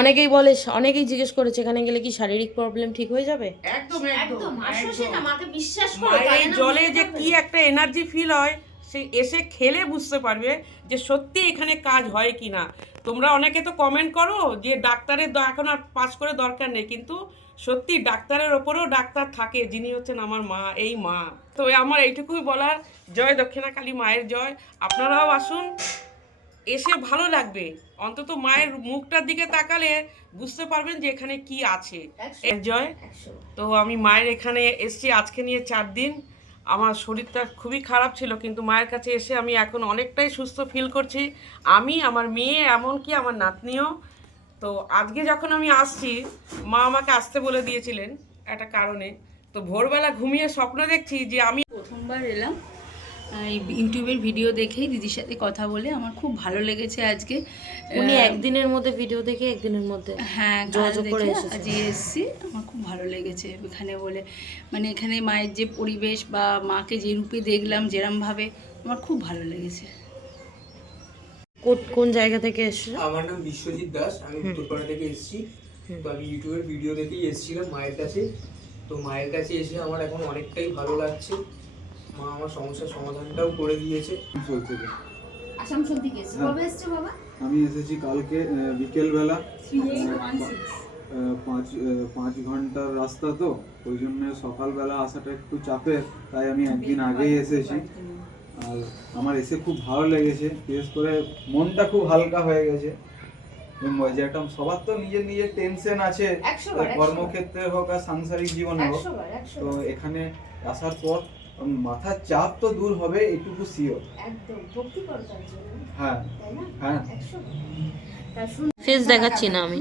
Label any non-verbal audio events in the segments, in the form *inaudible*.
অনেকেই বলে অনেকেই জিজ্ঞেস করেছে এখানে গেলে কি শারীরিক প্রবলেম ঠিক হয়ে যাবে? একদম একদম একদম আসো সেটা মাকে বিশ্বাস করো তাই এই জলে যে কি একটা এনার্জি ফিল হয় সে এসে খেলে বুঝতে পারবে যে সত্যি এখানে কাজ হয় কি না। তোমরা অনেকে তো কমেন্ট করো যে ডাক্তারের এখন আর পাস করে দরকার নেই কিন্তু সত্যি ডাক্তারের ওপরেও ডাক্তার থাকে যিনি হচ্ছেন আমার মা এই মা। তো আমার এইটুকুই বলার। জয় দক্ষিণাকালী মায়ের জয়। আপনারাও আসুন। এসে ভালো লাগবে। অন্তত মায়ের মুখটার দিকে তাকালে বুঝতে পারবেন যে এখানে কি আছে। জয়। তো আমি মায়ের এখানে এসেছি আজকে নিয়ে চার দিন। আমার শরীরটা খুবই খারাপ ছিল কিন্তু মায়ের কাছে এসে আমি এখন অনেকটাই সুস্থ ফিল করছি। আমি আমার মেয়ে এমনকি আমার নাতনিও। তো আজকে যখন আমি আসছি মা আমাকে আসতে বলে দিয়েছিলেন একটা কারণে। তো ভোরবেলা ঘুমিয়ে স্বপ্ন দেখছি যে আমি প্রথমবার এলাম। ইউটিউবের ভিডিও দেখেই দিদির সাথে কথা বলে আমার খুব ভালো লেগেছে আজকে। উনি একদিনের মধ্যে ভিডিও দেখে একদিনের মধ্যে হ্যাঁ যোগাযোগ করে এসেছি। আমার খুব ভালো লেগেছে এখানে বলে। মানে এখানে মায়ের যে পরিবেশ বা মাকে যে রূপে দেখলাম যেরমভাবে আমার খুব ভালো লেগেছে। কোন- কোন জায়গা থেকে এসেছ? আমার নাম বিশ্বজিৎ দাস আমি উত্তরপাড়া থেকে এসেছি। তো আমি ইউটিউবের ভিডিও দেখেই এসেছিলাম মায়ের কাছে। তো মায়ের কাছে এসে আমার এখন অনেকটাই ভালো লাগছে। মা আমার সমস্যার সমাধানটাও করে দিয়েছে। আসানসোল থেকে আসানসোল থেকে এসে কবে এসছো বাবা? আমি এসেছি কালকে বিকেলবেলা। আহ, পাঁচ পাঁচ ঘণ্টার রাস্তা তো ওই জন্য সকালবেলা আসাটা একটু চাপের তাই আমি একদিন আগেই এসেছি। আর আমার এসে খুব ভালো লেগেছে বিশেষ করে মনটা খুব হালকা হয়ে গেছে। যে একটা সবার তো নিজের নিজের টেনশন আছে। কর্মক্ষেত্রে হোক আর সাংসারিক জীবনে হোক। তো এখানে আসার পর মাথার চাপ তো দূর হবে এটুকু শিওর একদম ভক্তি করো তার জন্য। হ্যাঁ তাই না? হ্যাঁ। ফেস দেখাচ্ছি না আমি।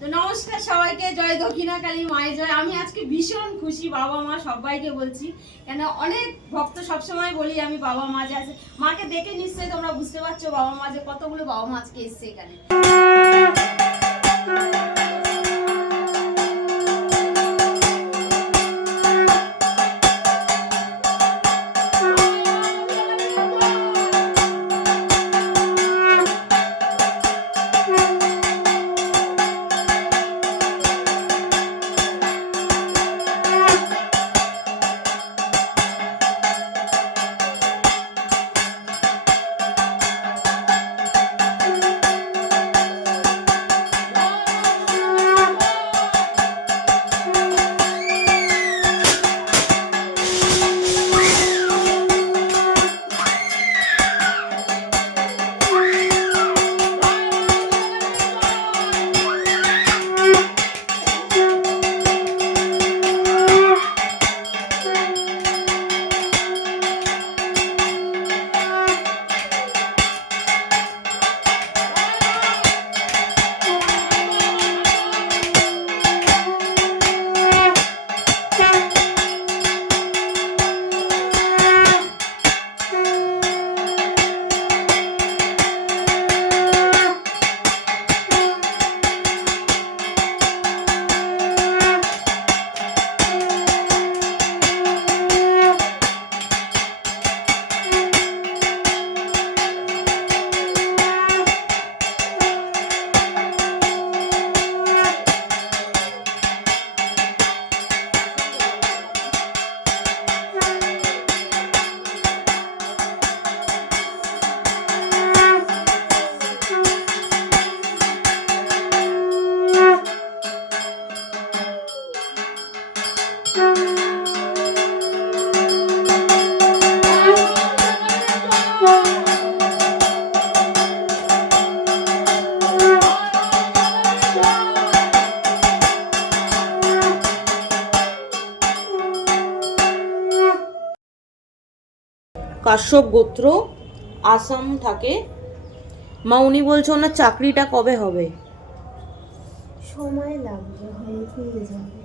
তো নমস্কার সবাইকে জয় দক্ষিণা কালী মায়ের জয়। আমি আজকে ভীষণ খুশি বাবা মা সবাইকে বলছি। কেন অনেক ভক্ত সবসময় বলি আমি বাবা মা যে আছে। মাকে দেখে নিশ্চয়ই তোমরা বুঝতে পারছ বাবা মা যে কতগুলো বাবা মা আজকে এসছে এখানে। কাশ্যপ গোত্র আসাম থাকে। মা উনি বলছে ওনার চাকরিটা কবে হবে? সময় লাগবে হয়ে যাবে।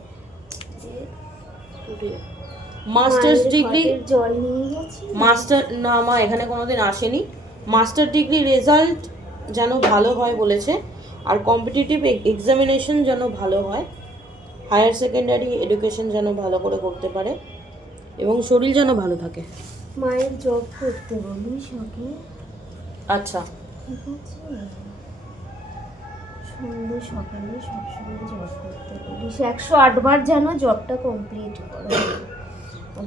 মাস্টার্স ডিগ্রি জল নিয়ে গেছি। মাস্টার না মা এখানে কোনোদিন আসেনি। মাস্টার ডিগ্রি রেজাল্ট যেন ভালো হয় বলেছে আর কম্পিটিটিভ এক্সামিনেশন যেন ভালো হয় হায়ার সেকেন্ডারি এডুকেশন যেন ভালো করে করতে পারে এবং শরীর যেন ভালো থাকে। মায়ের জব করতে বলিস ওকে? আচ্ছা। ঠিক আছে। যেন সকালে সবসময় জব করতে বলিস। একশো আটবার যেন জবটা কমপ্লিট করে।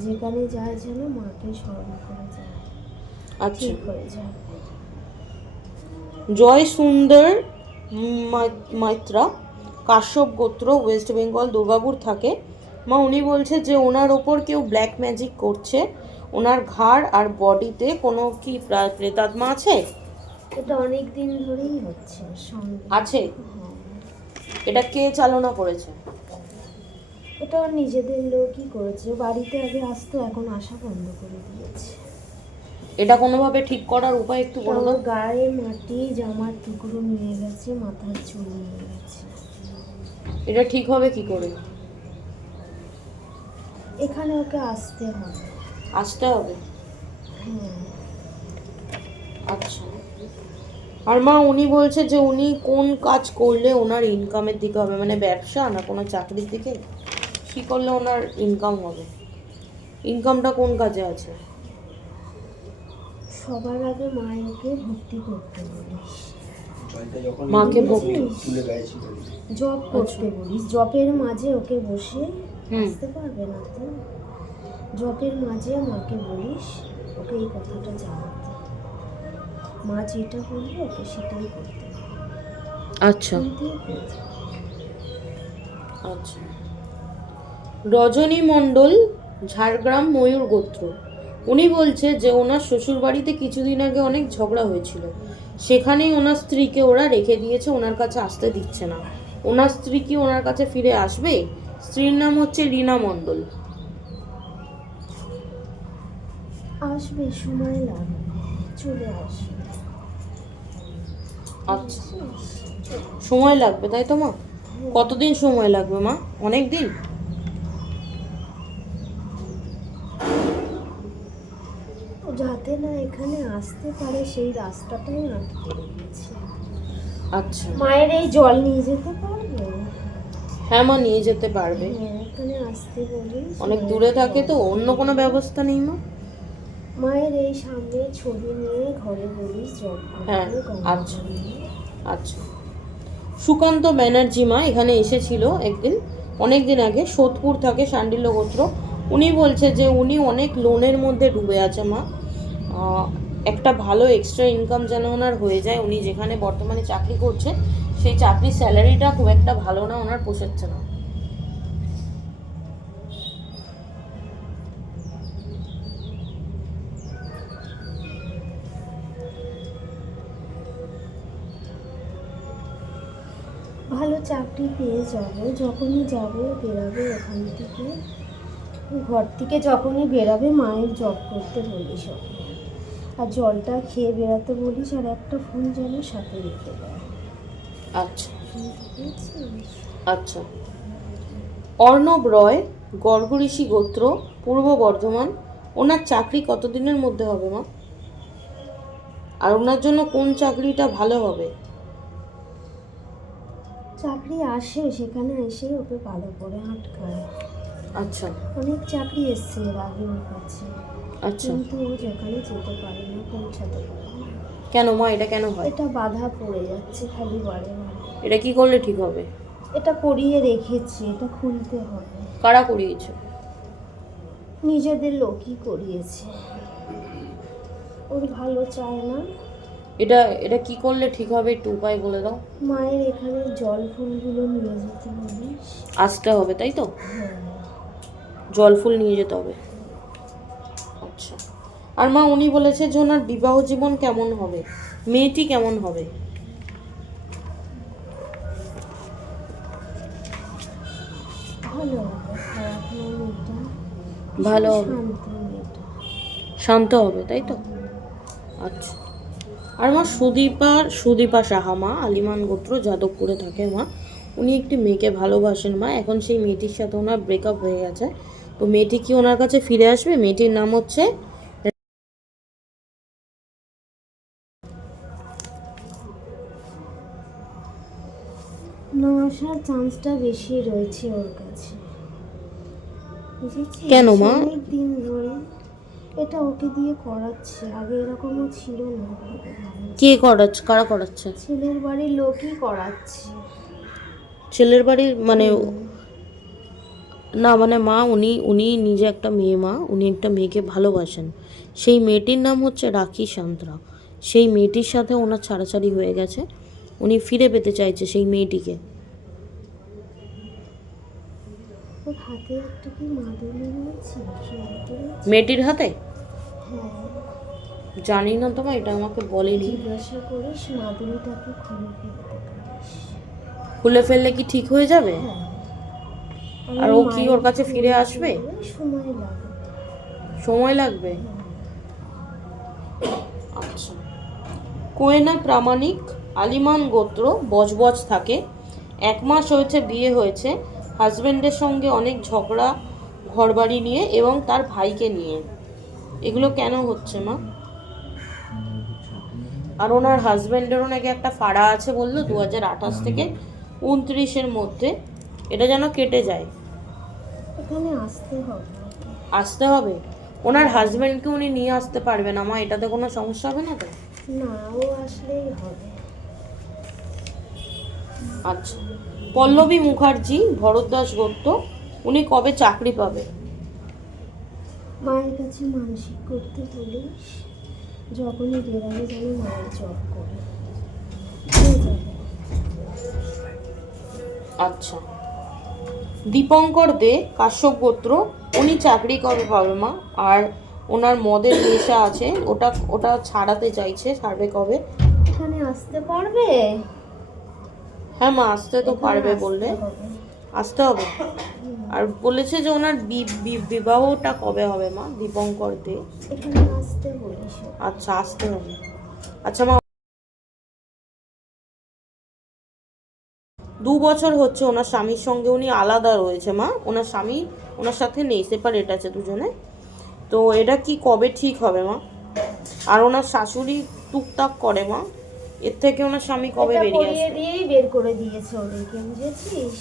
যেখানে যায় যেন মাকে স্মরণ করে যায়। আচ্ছা। ঠিক হয়ে যায়। জয় সুন্দর মাই- মাইত্রা। কাশ্যপ গোত্র ওয়েস্ট বেঙ্গল দুর্গাপুর থাকে। মা উনি বলছে যে ওনার ওপর কেউ ব্ল্যাক ম্যাজিক করছে। ওনার ঘাড় আর বডিতে কোনো কি প্রা- প্রেতাত্মা আছে? এটা অনেক দিন ধরেই হচ্ছে আছে? হ্যাঁ। এটা কে চালনা করেছে? এটা ওর নিজেদের লোকই করেছে। বাড়িতে আগে আসতো এখন আসা বন্ধ করে দিয়েছে। এটা কোনোভাবে ঠিক করার উপায় একটু বলো? ওর গায়ে মাটি জামার টুকরো নিয়ে গেছে মাথার চুল নিয়ে গেছে। এটা ঠিক হবে কি করে? এখানে ওকে আসতে হবে। আসতে হবে। আচ্ছা। আর মা উনি বলছে যে উনি কোন কাজ করলে ওনার ইনকামের দিকে হবে? মানে ব্যবসা না কোনো চাকরির দিকে? কী করলে ওনার ইনকাম হবে? ইনকামটা কোন কাজে আছে? সবার আগে মায়েরকে ভর্তি করতে বলিস মাকে ভক্তি জব করতে বলিস। জবের মাঝে ওকে বসে আসতে পারবে না তো? জবের মাঝে মাকে বলিস ওকে এই কথাটা জানাতে। মা যেটা বলবে ওকে সেটাই করতে আচ্ছা। আচ্ছা। রজনী মণ্ডল ঝাড়গ্রাম ময়ূর গোত্র। উনি বলছে যে ওনার শ্বশুর বাড়িতে কিছুদিন আগে অনেক ঝগড়া হয়েছিল। সেখানেই ওনার স্ত্রীকে ওরা রেখে দিয়েছে ওনার কাছে আসতে দিচ্ছে না। ওনার স্ত্রী কি ওনার কাছে ফিরে আসবে? স্ত্রীর নাম হচ্ছে রীনা মণ্ডল। আসবে সময় লাগবে চলে আসবে। আচ্ছা। সময় লাগবে তাই তো মা? কতদিন সময় লাগবে মা? অনেক দিন? যাতে না এখানে আসতে পারে সেই রাস্তাটাই আটকে রেখেছে। আচ্ছা। মায়ের এই জল নিয়ে যেতে পারবে? হ্যাঁ মা নিয়ে যেতে পারবে। হ্যাঁ এখানে আসতে বলি অনেক দূরে থাকে তো অন্য কোনো ব্যবস্থা নেই মা? মায়ের এই সামনে ছবি নিয়ে ঘরে বলিস হ্যাঁ, আচ্ছা। আচ্ছা। সুকান্ত ব্যানার্জি মা এখানে এসেছিল একদিন অনেক দিন আগে সোদপুর থাকে শান্ডিল্য গোত্র উনি বলছে যে উনি অনেক লোনের মধ্যে ডুবে আছে মা। একটা ভালো এক্সট্রা ইনকাম যেন ওনার হয়ে যায় উনি যেখানে বর্তমানে চাকরি করছে সেই চাকরির স্যালারিটা খুব একটা ভালো না ওনার পোষাচ্ছে না। চাকরি পেয়ে যাবে, যখনই যাবে বেরাবে ওখান থেকে। ঘর থেকে যখনই বেরাবে মায়ের জব করতে বলিস আর জলটা খেয়ে বেরাতে বলিস আর একটা ফুল যেন সাথে রেখে দেয়। আচ্ছা। আচ্ছা। অর্ণব রয়, গর্গঋষি গোত্র, পূর্ব বর্ধমান, ওনার চাকরি কতদিনের মধ্যে হবে মা? আর ওনার জন্য কোন চাকরিটা ভালো হবে? চাকরি আসে সেখানে এসে ওকে ভালো করে আটকায়। আচ্ছা। অনেক চাকরি এসছে এর আগে ওর কাছে। আচ্ছা। কিন্তু ও যেখানে যেতে পারে না পৌঁছাতে পারে না। কেন মা এটা কেন হয়? এটা বাধা পড়ে যাচ্ছে খালি বারে এটা কি করলে ঠিক হবে? এটা করিয়ে রেখেছি এটা খুলতে হবে। কারা করিয়েছে? নিজেদের লোকই করিয়েছে। ওর ভালো চায় না। এটা এটা কি করলে ঠিক হবে? একটু উপায় বলে দাও। মায়ের এখানে জল ফুলগুলো নিয়ে যেতে বলিস আসতে হবে তাই তো? হ্যাঁ। জল ফুল নিয়ে যেতে হবে। আচ্ছা। আর মা উনি বলেছে যে ওনার বিবাহ জীবন কেমন হবে? মেয়েটি কেমন হবে? ভালো হবে হবে। শান্ত হবে তাই তো? আচ্ছা। আর মা সুদীপা সুদীপা সাহা মা আলিমান গোত্র যাদবপুরে থাকে মা। উনি একটি মেয়েকে ভালোবাসেন মা। এখন সেই মেয়েটির সাথে ওনার ব্রেকআপ হয়ে গেছে। তো মেয়েটি কি ওনার কাছে ফিরে আসবে? মেয়েটির নাম হচ্ছে আসার চান্সটা বেশি রয়েছে ওর কাছে। কেন মা? দিন ধরে এটা ওকে দিয়ে করাচ্ছে আগে এরকমও ছিল না। কে করাচ্ছে? কারা করাচ্ছে? ছেলের বাড়ির লোকই করাচ্ছে। ছেলের বাড়ির মানে না মানে মা উনি উনি নিজে একটা মেয়ে মা উনি একটা মেয়েকে ভালোবাসেন। সেই মেয়েটির নাম হচ্ছে রাখি সান্ত্রা। সেই মেয়েটির সাথে ওনার ছাড়াছাড়ি হয়ে গেছে। উনি ফিরে পেতে চাইছে সেই মেয়েটিকে। মেয়েটির হাতে? জানি না তোমার এটা আমাকে বলেনি। জিজ্ঞাসা করিস খুলে ফেলতে খুলে ফেললে কি ঠিক হয়ে যাবে? হ্যাঁ। আর ও কি ওর কাছে ফিরে আসবে? সময় লাগে সময় লাগবে? আচ্ছা। কোয়েনা প্রামাণিক আলিমান গোত্র বজবজ থাকে। এক মাস হয়েছে বিয়ে হয়েছে। হাজবেন্ডের সঙ্গে অনেক ঝগড়া ঘরবাড়ি নিয়ে এবং তার ভাইকে নিয়ে। এগুলো কেন হচ্ছে মা? আর ওনার হাজবেন্ডেরও নাকি একটা ফাড়া আছে বলল দু হাজার আঠাশ থেকে উনত্রিশের মধ্যে। এটা যেন কেটে যায়। এখানে আসতে হবে। আসতে হবে? ওনার হাজবেন্ডকে উনি নিয়ে আসতে পারবেন। আমার এটাতে কোনো সমস্যা হবে না তো? না ও আসলেই হবে। আচ্ছা। পল্লবী মুখার্জি ভরদ্বাস গোত্র উনি কবে চাকরি পাবে? মায়ের কাছে মানসিক করতে বলিস? যখনই বেরাবে যেন মায়ের জব করে। আচ্ছা। দীপঙ্কর দে কাশ্যপ গোত্র উনি চাকরি কবে পাবে মা আর ওনার মদের নেশা আছে ওটা ওটা ছাড়াতে চাইছে ছাড়বে কবে? এখানে আসতে পারবে? হ্যাঁ মা আসতে তো পারবে বললে। আসতে হবে? *coughs* আর বলেছে যে ওনার বিবাহটা কবে হবে মা? দীপঙ্কর দে। আচ্ছা আসতে হবে। আচ্ছা মা দু বছর হচ্ছে ওনার স্বামীর সঙ্গে উনি আলাদা রয়েছে মা। ওনার স্বামী ওনার সাথে নেই সেপারেট আছে দুজনে। তো এটা কি কবে ঠিক হবে মা? আর ওনার শাশুড়ি টুকটাক করে মা। এর থেকে ওনার স্বামী কবে বেরিয়ে আসবে? দিয়েই বের করে দিয়েছে ওদেরকে বুঝেছিস?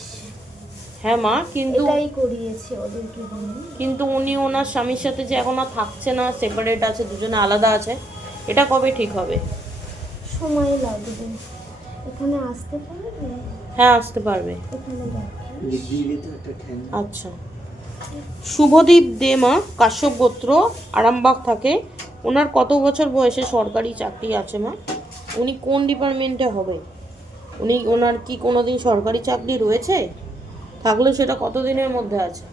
হ্যাঁ মা কিন্তু এটাই করিয়েছে ওদেরকে কিন্তু উনি ওনার স্বামীর সাথে যে এখন আর থাকছে না সেপারেট আছে দুজনে আলাদা আছে এটা কবে ঠিক হবে? সময় লাগবে। এখানে আসতে পারবে? হ্যাঁ আসতে পারবে। আচ্ছা। শুভদীপ দে মা কাশ্যপ গোত্র আরামবাগ থাকে। ওনার কত বছর বয়সে সরকারি চাকরি আছে মা? উনি কোন ডিপার্টমেন্টে হবে? উনি ওনার কি কোনোদিন সরকারি চাকরি রয়েছে? থাকলে সেটা কতদিনের মধ্যে আছে?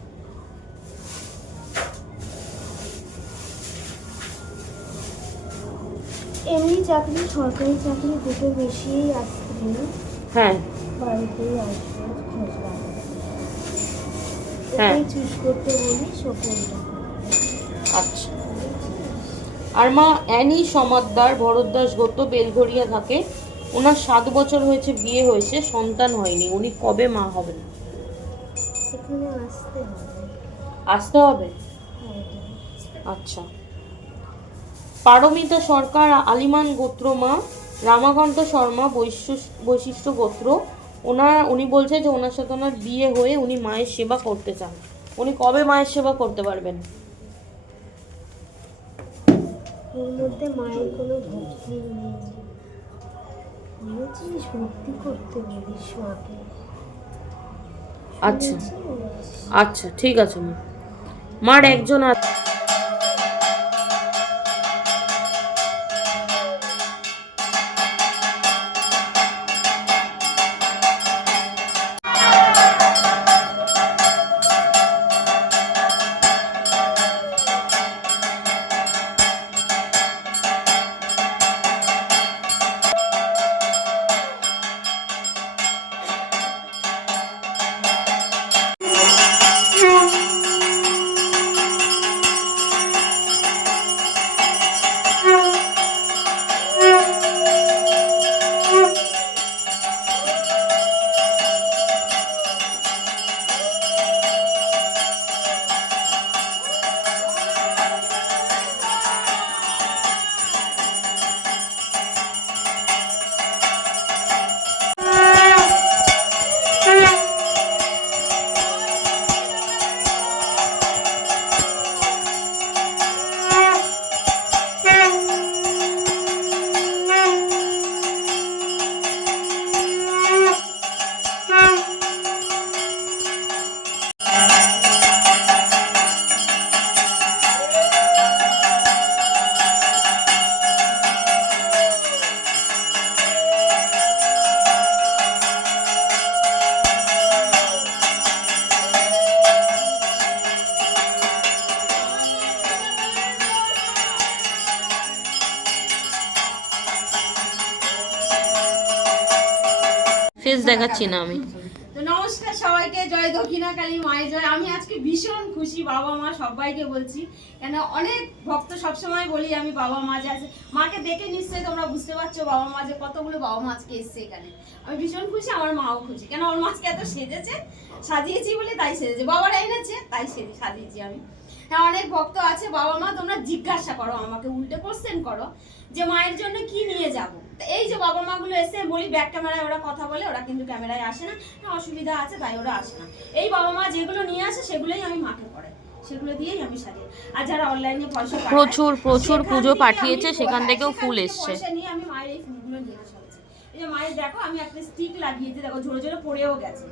এমনি চাকরি সরকারি চাকরি দুটো আসবে। হ্যাঁ। বাড়িতেই আসবে খোঁজ হ্যাঁ। চুজ করতে আচ্ছা। আর মা অ্যানি সমাদ্দার ভরদ্বাস গোত্র বেলঘরিয়া থাকে। ওনার সাত বছর হয়েছে বিয়ে হয়েছে সন্তান হয়নি। উনি কবে মা হবেন? এখানে আসতে হবে। আসতে হবে? হ্যাঁ। আচ্ছা। পারমিতা সরকার আলিমান গোত্র মা রামাকান্ত শর্মা বৈশ্য- বৈশিষ্ট্য গোত্র ওনার উনি বলছে যে ওনার সাথে ওনার বিয়ে হয়ে উনি মায়ের সেবা করতে চান। উনি কবে মায়ের সেবা করতে পারবেন? ওর মধ্যে মায়ের কোনো ভক্তি নেই। ভক্তি করতে বলিস মাকে। আচ্ছা। আচ্ছা ঠিক আছে মা। মার একজন আছে দেখাচ্ছি না আমি। তো নমস্কার সবাইকে, জয় দক্ষিণা কালী মায়ের জয়। আমি আজকে ভীষণ খুশি, বাবা মা সবাইকে বলছি। কেন অনেক ভক্ত সবসময় বলি, আমি বাবা মা যে আছে। মাকে দেখে নিশ্চয়ই তোমরা বুঝতে পারছ বাবা মা যে কতগুলো বাবা মা আজকে এসছে এখানে। আমি ভীষণ খুশি, আমার মাও খুশি। কেন ওর মাছকে এত সেজেছে? সাজিয়েছি বলে তাই সেজেছে। বাবারা এনেছে তাই সেজে সাজিয়েছি আমি। হ্যাঁ অনেক ভক্ত আছে বাবা মা, তোমরা জিজ্ঞাসা করো আমাকে, উল্টে কোশ্চেন করো যে মায়ের জন্য কি নিয়ে যাব? এই যে বাবা মাগুলো এসে বলি ব্যাক ক্যামেরায় ওরা কথা বলে ওরা কিন্তু ক্যামেরায় আসে না। অসুবিধা আছে তাই ওরা আসে না। এই বাবা মা যেগুলো নিয়ে আসে সেগুলোই আমি মাকে পড়ে সেগুলো দিয়েই আমি সাজাই আর যারা অনলাইনে পয়সা প্রচুর প্রচুর পুজো পাঠিয়েছে সেখান থেকেও ফুল এসছে। নিয়ে আমি মায়ের এই ফুলগুলো নিয়ে আসা হয়েছে। এই যে মায়ের দেখো আমি একটা স্টিক লাগিয়েছি দেখো ঝরে ঝরে পড়েও গেছে।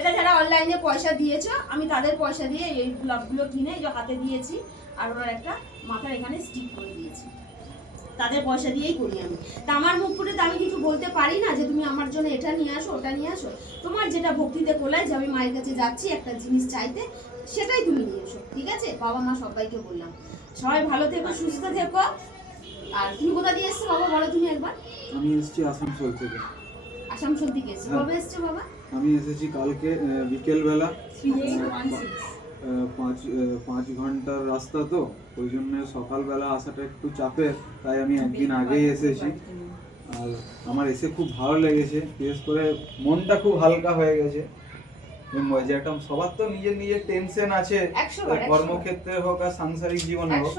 এটা যারা অনলাইনে পয়সা দিয়েছ আমি তাদের পয়সা দিয়ে এই গোলাপগুলো কিনে এই যে হাতে দিয়েছি আর ওনার একটা মাথার এখানে স্টিক করে দিয়েছি। তাদের পয়সা দিয়েই করি আমি। তা আমার মুখ ফুটে তো আমি কিছু বলতে পারি না যে তুমি আমার জন্য এটা নিয়ে আসো ওটা নিয়ে আসো। তোমার যেটা ভক্তিতে কোলায় যে আমি মায়ের কাছে যাচ্ছি একটা জিনিস চাইতে সেটাই তুমি নিয়ে এসো ঠিক আছে? বাবা মা সবাইকে বললাম। সবাই ভালো থেকো সুস্থ থেকো। আর তুমি কোথা দিয়ে এসছো বাবা বলো তুমি একবার। আমি এসেছি আসানসোল থেকে। আসানসোল থেকে এসছো। হ্যাঁ। কবে এসছো বাবা? আমি এসেছি কালকে আহ, বিকেলবেলা। আহ, পাঁচ পাঁচ ঘণ্টার রাস্তা তো ওই জন্য সকালবেলা আসাটা একটু চাপের তাই আমি একদিন আগেই এসেছি। আর আমার এসে খুব ভালো লেগেছে বিশেষ করে মনটা খুব হালকা হয়ে গেছে। যে একটা সবার তো নিজের নিজের টেনশন আছে। কর্মক্ষেত্রে হোক আর সাংসারিক জীবনে হোক।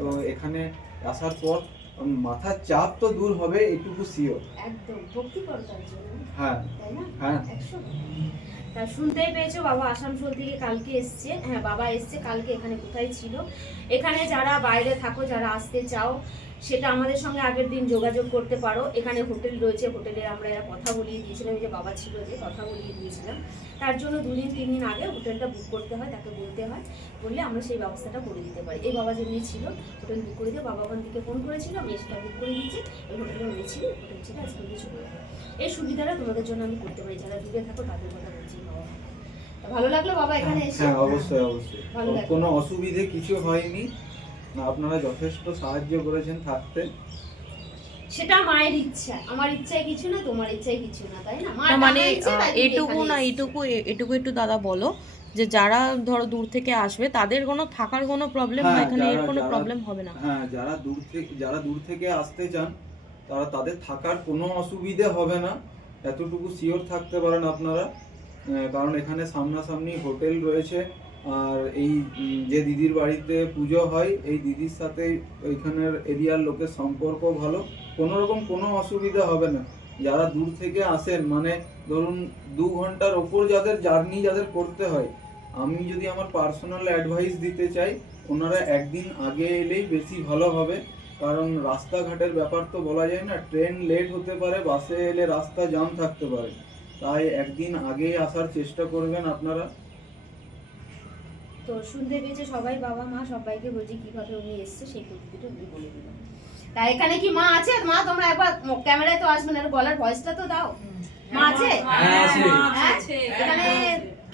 তো এখানে আসার পর মাথার চাপ তো দূর হবে এটুকু জন্য। হ্যাঁ হ্যাঁ। তা শুনতেই পেয়েছ, বাবা আসানসোল থেকে কালকে এসছে। হ্যাঁ বাবা এসছে, কালকে এখানে কোথায় ছিল? এখানে যারা বাইরে থাকো, যারা আসতে চাও, সেটা আমাদের সঙ্গে আগের দিন যোগাযোগ করতে পারো। এখানে হোটেল রয়েছে, হোটেলে আমরা এরা কথা বলিয়ে দিয়েছিলাম যে বাবা ছিল যে, কথা বলিয়ে দিয়েছিলাম। তার জন্য দুদিন, তিন দিন আগে হোটেলটা বুক করতে হয়, তাকে বলতে হয়। বললে আমরা সেই ব্যবস্থাটা করে দিতে পারি। এই বাবা যেমনি ছিল, হোটেল বুক করে দিয়ে বাবা ওখান থেকে ফোন করেছিল, আমি সেটা বুক করে দিয়েছি। এই হোটেলে উনি হোটেল ছিল আজকে কিছু এই সুবিধাটা তোমাদের জন্য আমি করতে পারি। যারা দূরে থাকো, তাদের কথা ভালো লাগল বাবা এখানে এসে? হ্যাঁ অবশ্যই অবশ্যই। কোনো অসুবিধে কিছু হয়নি। আপনারা যথেষ্ট সাহায্য করেছেন থাকতে। সেটা মায়ের ইচ্ছা। আমার ইচ্ছায় কিছু না তোমার ইচ্ছায় কিছু না তাই না? না মানে এটুকু না এটুকু এটুকু একটু দাদা বলো যে যারা ধরো দূর থেকে আসবে তাদের কোনো থাকার কোনো প্রবলেম হ্যাঁ, হয় এখানে এর কোনো প্রবলেম হবে না? হ্যাঁ যারা দূর থেকে যারা দূর থেকে আসতে চান তারা তাদের থাকার কোনো অসুবিধে হবে না। এতটুকু শিওর থাকতে পারেন আপনারা। কারণ এখানে সামনাসামনি হোটেল রয়েছে। আর এই যে দিদির বাড়িতে পুজো হয়, এই দিদির সাথে ওইখানের এরিয়ার লোকের সম্পর্ক ভালো। কোনো রকম কোনো অসুবিধা হবে না। যারা দূর থেকে আসেন মানে ধরুন দু ঘণ্টার ওপর যাদের জার্নি যাদের করতে হয়, আমি যদি আমার পার্সোনাল অ্যাডভাইস দিতে চাই, ওনারা একদিন আগে এলেই বেশি ভালো হবে। কারণ রাস্তাঘাটের ব্যাপার তো বলা যায় না, ট্রেন লেট হতে পারে, বাসে এলে রাস্তা জাম থাকতে পারে। তাই একদিন আগেই আসার চেষ্টা করবেন আপনারা। তো শুনতে পেয়েছে সবাই বাবা মা সবাইকে বলছি কীভাবে উনি এসছে সেই পদ্ধতিটা উনি বলে দিল। তা এখানে কি মা আছে? মা তোমরা একবার ক্যামেরায় তো আসবে না গলার ভয়েসটা তো দাও। মা আছে? হ্যাঁ, আছে। হ্যাঁ? এখানে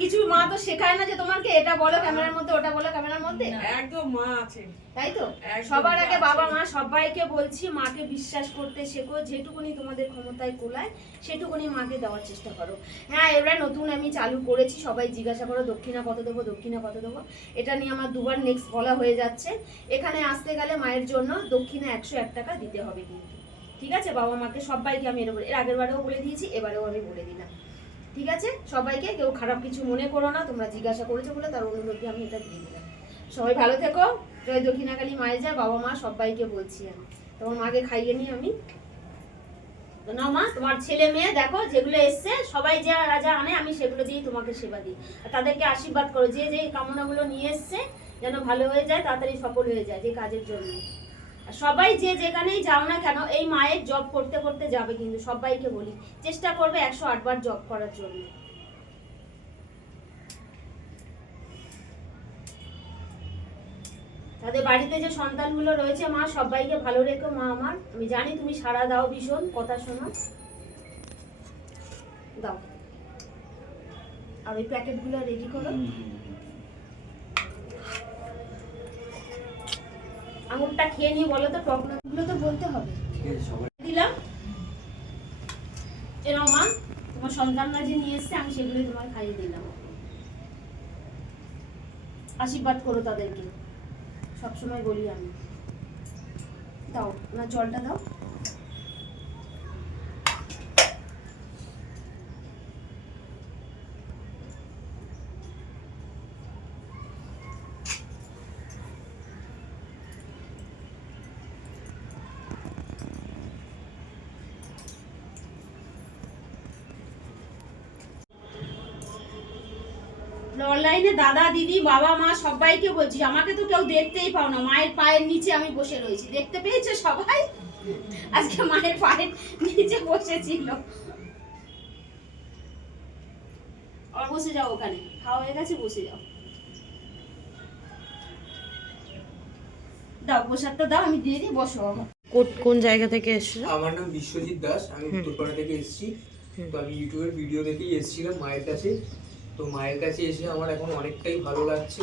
কিছু মা তো শেখায় না যে তোমাকে এটা বলো ক্যামেরার মধ্যে ওটা বলো ক্যামেরার মধ্যে? একদম মা আছে। তাই তো? সবার আগে বাবা মা সবাইকে বলছি মাকে বিশ্বাস করতে শেখো যেটুকুনি তোমাদের ক্ষমতায় কোলায় সেটুকুনি মাকে দেওয়ার চেষ্টা করো। হ্যাঁ এবার নতুন আমি চালু করেছি সবাই জিজ্ঞাসা করো দক্ষিণা কত দেবো দক্ষিণা কত দেবো? এটা নিয়ে আমার দুবার নেক্সট বলা হয়ে যাচ্ছে। এখানে আসতে গেলে মায়ের জন্য দক্ষিণা একশো এক টাকা দিতে হবে কিন্তু। ঠিক আছে বাবা মাকে সবাইকে আমি এর আগের বারেও বলে দিয়েছি এবারেও আমি বলে দিলাম। ঠিক আছে? সবাইকে কেউ খারাপ কিছু মনে করো না, তোমরা জিজ্ঞাসা করেছ বলে তার অনুরোধে আমি এটা দিয়ে দিলাম। সবাই ভালো থেকো। জয় দক্ষিণাকালী মায়ের যা, বাবা মা সবাইকে বলছি আমি। তোমার মাকে খাইয়ে নিই আমি। মা, তোমার ছেলে মেয়ে, দেখো, যেগুলো এসছে, সবাই যা রাজা আনে, আমি সেগুলো দিয়েই তোমাকে সেবা দিই। আর তাদেরকে আশীর্বাদ করো, যে যে কামনাগুলো নিয়ে এসছে, যেন ভালো হয়ে যায়, তাড়াতাড়ি সফল হয়ে যায়, যে কাজের জন্য। সবাই যে যেখানেই যাও না কেন, এই মায়ের জব করতে করতে যাবে কিন্তু, সবাইকে বলি, চেষ্টা করবে একশো আটবার জব করার জন্য। তাদের বাড়িতে যে সন্তানগুলো রয়েছে মা, সবাইকে ভালো রেখো মা আমার। আমি জানি তুমি সারা দাও ভীষণ, কথা শোনো। দাও। আর ওই প্যাকেটগুলো রেডি করো। আঙুরটা খেয়ে নিয়ে বলো তো টকগুলো তো বলতে হবে। দিলাম। এরম মা তোমার সন্তানরা যে নিয়ে এসছে আমি সেগুলোই তোমার খাইয়ে দিলাম আশীর্বাদ করো তাদেরকে। সবসময় বলি আমি। দাও না জলটা দাও। অনলাইনে দাদা দিদি বাবা মা সবাইকে বলছি আমাকে তো কেউ দেখতেই পাও না। মায়ের পায়ের নিচে আমি বসে রয়েছি। দেখতে পেয়েছ সবাই? আজকে মায়ের পায়ের নিচে বসেছিল। আর বসে যাও ওখানে। খাওয়া হয়ে গেছে বসে যাও। দাও প্রসাদটা দাও আমি দিয়ে দিই বসো কোন জায়গা থেকে এসছো? আমার নাম বিশ্বজিৎ দাস আমি উত্তরপাড়া থেকে এসেছি। তো আমি ইউটিউবের ভিডিও দেখেই এসেছিলাম মায়ের কাছে। তো মায়ের কাছে এসে আমার এখন অনেকটাই ভালো লাগছে।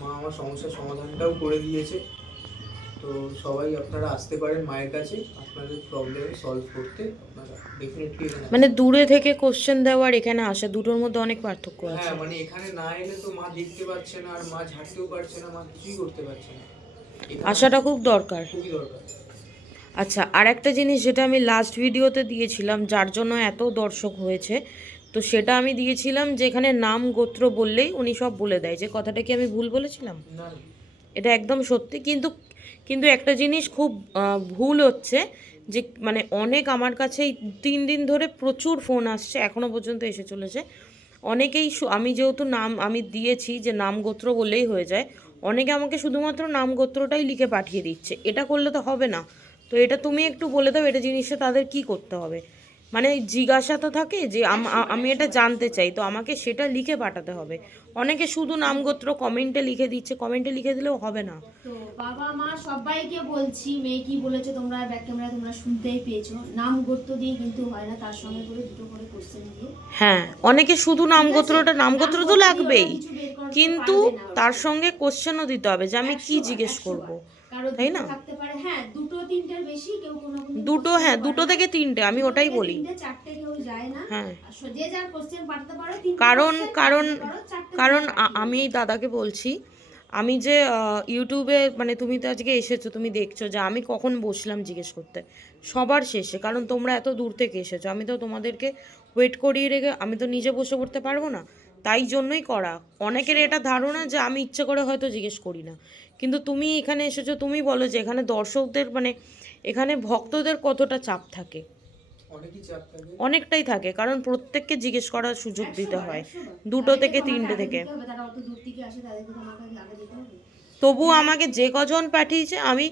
মা আমার সমস্যার সমাধানটাও করে দিয়েছে। তো সবাই আপনারা আসতে পারেন মায়ের কাছে আপনাদের প্রবলেম সলভ করতে। আপনারা ডেফিনেটলি মানে দূরে থেকে কোশ্চেন দেওয়ার এখানে আসা দুটোর মধ্যে অনেক পার্থক্য আছে। হ্যাঁ মানে এখানে না এলে তো মা দেখতে পাচ্ছে না আর মা ঝাড়তেও পারছে না মা কিছুই করতে পারছে না। আসাটা খুব দরকার। খুবই দরকার। আচ্ছা আর একটা জিনিস যেটা আমি লাস্ট ভিডিওতে দিয়েছিলাম যার জন্য এত দর্শক হয়েছে তো সেটা আমি দিয়েছিলাম যে এখানে নাম গোত্র বললেই উনি সব বলে দেয়। যে কথাটা কি আমি ভুল বলেছিলাম? এটা একদম সত্যি। কিন্তু কিন্তু একটা জিনিস খুব ভুল হচ্ছে যে মানে অনেক আমার কাছে তিন দিন ধরে প্রচুর ফোন আসছে এখনও পর্যন্ত এসে চলেছে। অনেকেই আমি যেহেতু নাম আমি দিয়েছি যে নাম গোত্র বললেই হয়ে যায় অনেকে আমাকে শুধুমাত্র নাম গোত্রটাই লিখে পাঠিয়ে দিচ্ছে। এটা করলে তো হবে না। তো এটা তুমি একটু বলে দাও এটা জিনিসটা তাদের কি করতে হবে? মানে জিজ্ঞাসা তো থাকে যে আম- আমি এটা জানতে চাই তো আমাকে সেটা লিখে পাঠাতে হবে অনেকে শুধু নাম গোত্র কমেন্টে লিখে দিচ্ছে কমেন্টে লিখে দিলেও হবে না তো বাবা মা সবাইকে বলছি মেয়ে কি বলেছে তোমরা ব্যাক ক্যামেরা তোমরা শুনতেই পেয়েছ নাম গোত্র দিয়ে কিন্তু হয় না তার সঙ্গে করে দুটো করে কোশ্চেন দিয়ে হ্যাঁ অনেকে শুধু নাম ঠিক আছে? গোত্রটা নাম গোত্র তো লাগবেই কিন্তু। তার সঙ্গে কোশ্চেনও দিতে হবে যে আমি কি জিজ্ঞেস। করব কারও তাই না? থাকতে পারে। হ্যাঁ দুটো তিনটের বেশি কেউ কোনো কোনো দুটো question হ্যাঁ দুটো না। থেকে তিনটে আমি ওটাই বলি। তিনটে, চারটে কেউ যায় না। হ্যাঁ। যে যার কোশ্চেন পাঠাতে পারো কারণ কারণ কারণ আমি দাদাকে বলছি আমি যে ইউটিউবে মানে তুমি তো আজকে এসেছ তুমি দেখছ যে আমি কখন বসলাম জিজ্ঞেস করতে? সবার শেষে কারণ তোমরা এত দূর থেকে এসেছ। আমি তো তোমাদেরকে ওয়েট করিয়ে রেখে আমি তো নিজে বসে পড়তে পারব না। তাই জন্যই করা। অনেকের এটা ধারণা যে আমি ইচ্ছে করে হয়তো জিজ্ঞেস করি না। কিন্তু তুমি এখানে এসেছ তুমি বলো যে এখানে দর্শকদের মানে এখানে ভক্তদের কতটা চাপ থাকে? অনেকই চাপ থাকে। অনেকটাই থাকে কারণ প্রত্যেককে জিজ্ঞেস করার সুযোগ দিতে হয়। দুটো থেকে তিনটে থেকে। তবুও আমাকে যে কজন পাঠিয়েছে আমি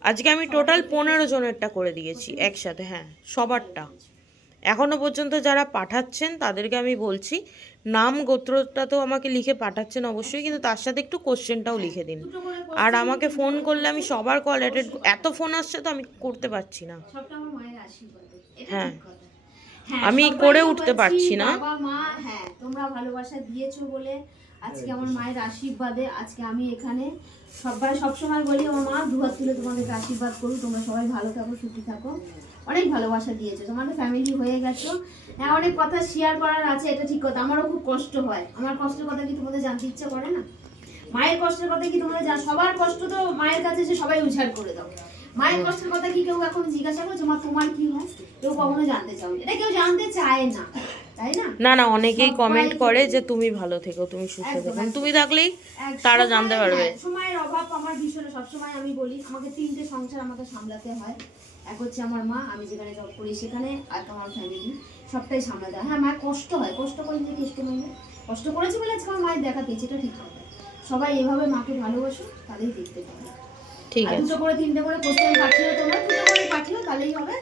আজকে আমি টোটাল পনেরো জনেরটা করে দিয়েছি একসাথে হ্যাঁ সবারটা। এখনও পর্যন্ত যারা পাঠাচ্ছেন তাদেরকে আমি বলছি নাম গোত্রটা তো আমাকে লিখে পাঠাচ্ছেন অবশ্যই কিন্তু তার সাথে একটু কোশ্চেনটাও লিখে দিন। আর আমাকে ফোন করলে আমি সবার কল অ্যাটেন্ড এত ফোন আসছে তো আমি করতে পারছি না। সবটা আমার মায়ের আশীর্বাদে। এটা হ্যাঁ। ঠিক কথা। হ্যাঁ, আমি করে উঠতে পারছি না। মা হ্যাঁ তোমরা ভালোবাসা দিয়েছ বলে আজকে আমার মায়ের আশীর্বাদে আজকে আমি এখানে সবাই সবসময় বলি আমার মা দুহাত তুলে তোমাদেরকে আশীর্বাদ করুক। তোমরা সবাই ভালো থাকো সুখী থাকো। অনেক ভালোবাসা দিয়েছ। তোমাদের ফ্যামিলি হয়ে গেছো। হ্যাঁ অনেক কথা শেয়ার করার আছে এটা ঠিক কথা। আমারও খুব কষ্ট হয়। আমার কষ্টের কথা কি তোমাদের জানতে ইচ্ছে করে না? মায়ের কষ্টের কথা কি তোমরা জান? সবার কষ্ট তো মায়ের কাছে এসে সবাই উজাড় করে দাও। মায়ের কষ্টের কথা কি কেউ এখন জিজ্ঞাসা করছে? মা তোমার কি হয়? কেউ কখনো জানতে চাও এটা কেউ জানতে চায় না তাই না? না না অনেকেই কমেন্ট করে যে তুমি ভালো থেকো তুমি সুস্থ থেকো। তুমি থাকলেই তারা জানতে পারবে। হ্যাঁ, সময়ের অভাব আমার ভীষণ। সবসময় আমি বলি আমাকে তিনটে সংসার আমাকে সামলাতে হয়। এক হচ্ছে আমার মা আমি যেখানে জব করি সেখানে আর আমার ফ্যামিলি সবটাই সামলাতে হয়। হ্যাঁ মায়ের কষ্ট হয় কষ্ট করে যে কষ্ট মানে কষ্ট করেছি বলে আজকে আমার মায়ের দেখা পেয়েছে এটা ঠিক হবে। সবাই এভাবে মাকে ভালোবাসো তাহলেই দেখতে পাবে। ঠিক আছে দুটো করে তিনটে করে কোশ্চেন পাঠিয়ে তোমরা দুটো করে পাঠিও তাহলেই হবে।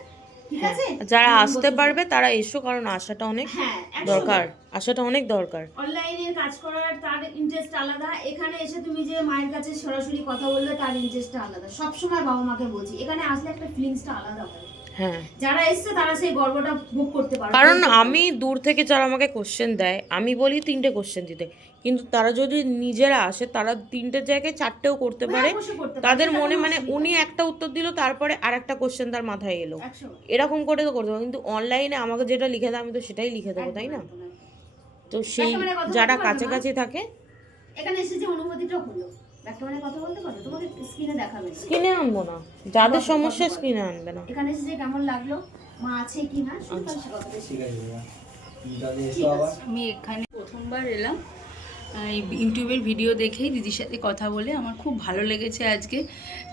যারা আসতে পারবে তারা এসো কারণ আসাটা অনেক হ্যাঁ দরকার। আসাটা অনেক দরকার। অনলাইনে কাজ করার তার ইন্টারেস্ট আলাদা। এখানে এসে তুমি যে মায়ের কাছে সরাসরি কথা বললে তার ইন্টারেস্টটা আলাদা। সবসময় বাবা মাকে বলছি এখানে আসলে একটা ফিলিংসটা আলাদা হয় হ্যাঁ। যারা এসছে তারা সেই গর্বটা ভোগ করতে পারে কারণ আমি দূর থেকে যারা আমাকে কোশ্চেন দেয় আমি বলি তিনটে কোশ্চেন দিতে। কিন্তু তারা যদি নিজেরা আসে তারা তিনটে জায়গায় চারটেও করতে পারে। করতে পারে, তাদের মনে মানে উনি একটা উত্তর দিল তারপরে আর একটা কোশ্চেন তার মাথায় এলো। এরকম করে তো করতে পারব কিন্তু অনলাইনে আমাকে যেটা লিখে দেয় আমি তো সেটাই লিখে দেবো তাই না? তো সেই যারা? কাছাকাছি থাকে। এখানে এসে যে অনুভূতিটা হলো। ব্যাকগ্রাউন্ডে কথা বলতে পারো তোমাকে স্ক্রিনে দেখাবে। না। স্ক্রিনে আনব না। যাদের সমস্যা স্ক্রিনে আনবে না। এখানে এসে যে কেমন লাগল? মা আছে কি না? কথাটা ঠিক আছে আবার আছে। আমি এখানে প্রথমবার এলাম। ইউটিউবের ভিডিও দেখেই দিদির সাথে কথা বলে আমার খুব ভালো লেগেছে আজকে।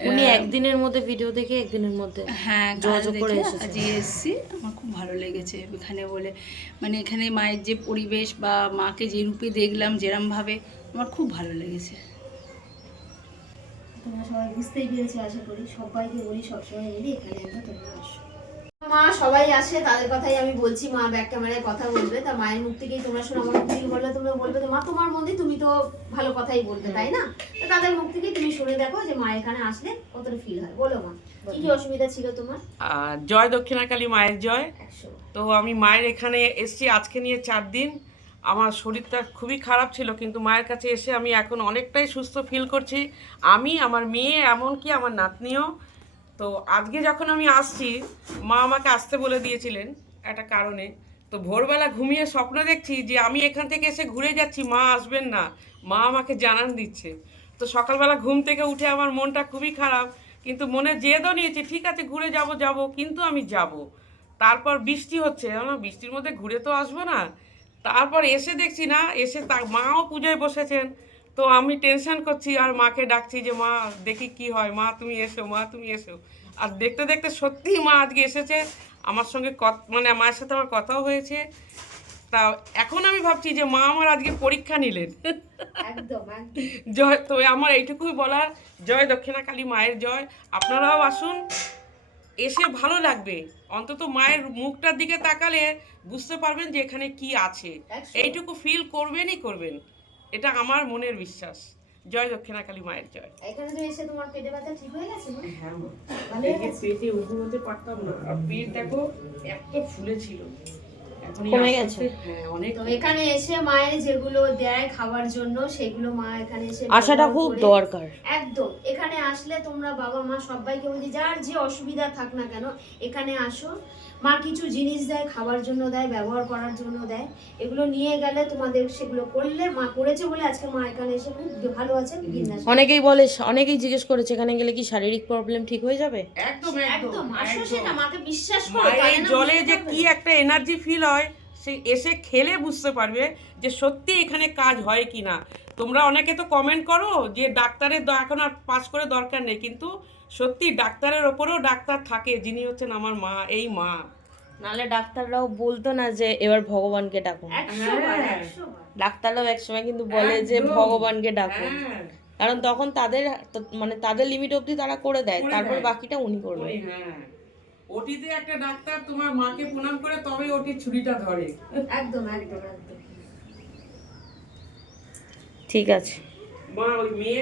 উনি একদিনের মধ্যে ভিডিও দেখে একদিনের মধ্যে হ্যাঁ যোগাযোগ করে আজকে এসেছি। আমার খুব ভালো লেগেছে এখানে বলে। মানে এখানে মায়ের যে পরিবেশ বা মাকে যে রূপে দেখলাম যেরমভাবে আমার খুব ভালো লেগেছে। তোমরা সবাই বুঝতেই পেরেছ আশা করি সবাইকে বলি সবসময় বলি এখানে একবার তোমরা আসো। মা সবাই আসে তাদের কথাই আমি বলছি মা ব্যাক ক্যামেরায় কথা বলবে তা মায়ের মুখ থেকেই তোমরা শোনো আমার মুখ থেকে বললে তোমরা বলবে তো মা তোমার মধ্যে তুমি তো ভালো কথাই বলবে তাই না? তো তাদের মুখ থেকেই তুমি শুনে দেখো যে মা এখানে আসলে কতটা ফিল হয়। বলো মা কি কি অসুবিধা ছিল তোমার? আর জয় দক্ষিণাকালী মায়ের জয়। তো আমি মায়ের এখানে এসেছি আজকে নিয়ে চার দিন। আমার শরীরটা খুবই খারাপ ছিল, কিন্তু মায়ের কাছে এসে আমি এখন অনেকটাই সুস্থ ফিল করছি। আমি, আমার মেয়ে, এমনকি আমার নাতনিও। তো আজকে যখন আমি আসছি, মা আমাকে আসতে বলে দিয়েছিলেন একটা কারণে। তো ভোরবেলা ঘুমিয়ে স্বপ্ন দেখছি যে আমি এখান থেকে এসে ঘুরে যাচ্ছি, মা আসবেন না। মা আমাকে জানান দিচ্ছে। তো সকালবেলা ঘুম থেকে উঠে আমার মনটা খুবই খারাপ, কিন্তু মনে জেদও নিয়েছি, ঠিক আছে, ঘুরে যাব যাব, কিন্তু আমি যাব। তারপর বৃষ্টি হচ্ছে বৃষ্টির মধ্যে ঘুরে তো আসব না। তারপর এসে দেখছি না এসে তা মাও পুজোয় বসেছেন। তো আমি টেনশন করছি আর মাকে ডাকছি যে মা দেখি কি হয়। মা তুমি এসো মা তুমি এসো। আর দেখতে দেখতে সত্যিই মা আজকে এসেছে। আমার সঙ্গে মানে মায়ের সাথে আমার কথাও হয়েছে। তা এখন আমি ভাবছি যে মা আমার আজকে পরীক্ষা নিলেন। জয় তো আমার এইটুকুই বলার। জয় দক্ষিণাকালী মায়ের জয়। আপনারাও আসুন। এসে ভালো লাগবে। অন্তত মায়ের মুখটার দিকে তাকালে বুঝতে পারবেন যে এখানে কি আছে। এইটুকু ফিল করবেনই করবেন। এটা আমার মনের বিশ্বাস। জয় দক্ষিণাকালী মায়ের জয়। এখানে তো এসে তোমার পেটে ব্যথা ঠিক হয়ে গেছে? হ্যাঁ পেটে উঠতে পারতাম না। আর পেট দেখো এত ফুলে ছিল। এখন এই কমে গেছে? হ্যাঁ তো এখানে এসে মায়ের যেগুলো দেয় খাবার জন্য সেগুলো মা এখানে এসে আসাটা খুব দরকার। একদম। এখানে আসলে তোমরা বাবা মা সবাইকে বলছি যার যে অসুবিধা থাক না কেন এখানে আসো। মা কিছু জিনিস দেয় খাবার জন্য দেয় ব্যবহার করার জন্য দেয়। এগুলো নিয়ে গেলে তোমাদের সেগুলো করলে মা করেছে বলে আজকে মা এখানে এসে খুব ভালো আছে অনেকেই বলে অনেকেই জিজ্ঞেস করেছে এখানে গেলে কি শারীরিক প্রবলেম ঠিক হয়ে যাবে? একদম একদম একদম আসো সেটা মাকে বিশ্বাস করো এই জলে যে কি একটা এনার্জি ফিল হয় সে এসে খেলে বুঝতে পারবে যে সত্যি এখানে কাজ হয় কি না তোমরা অনেকে তো কমেন্ট করো যে ডাক্তারের এখন আর পাস করে দরকার নেই। কিন্তু সত্যি ডাক্তারের ওপরেও ডাক্তার থাকে যিনি হচ্ছেন আমার মা এই মা। নালে ডাক্তাররাও বলতো না যে এবার ভগবানকে ডাকুন হ্যাঁ। ডাক্তাররাও একসময় কিন্তু বলে যে ভগবানকে ডাকুন হ্যাঁ। কারণ তখন তাদের মানে তাদের লিমিট অবধি তারা করে দেয় তারপর বাকিটা উনি করবেন ওই হ্যাঁ। ওটিতে একটা ডাক্তার তোমার মাকে প্রণাম করে তবে ওটির ছুরিটা ধরে। একদম একদম একদম। ঠিক আছে। মা ওই মেয়ে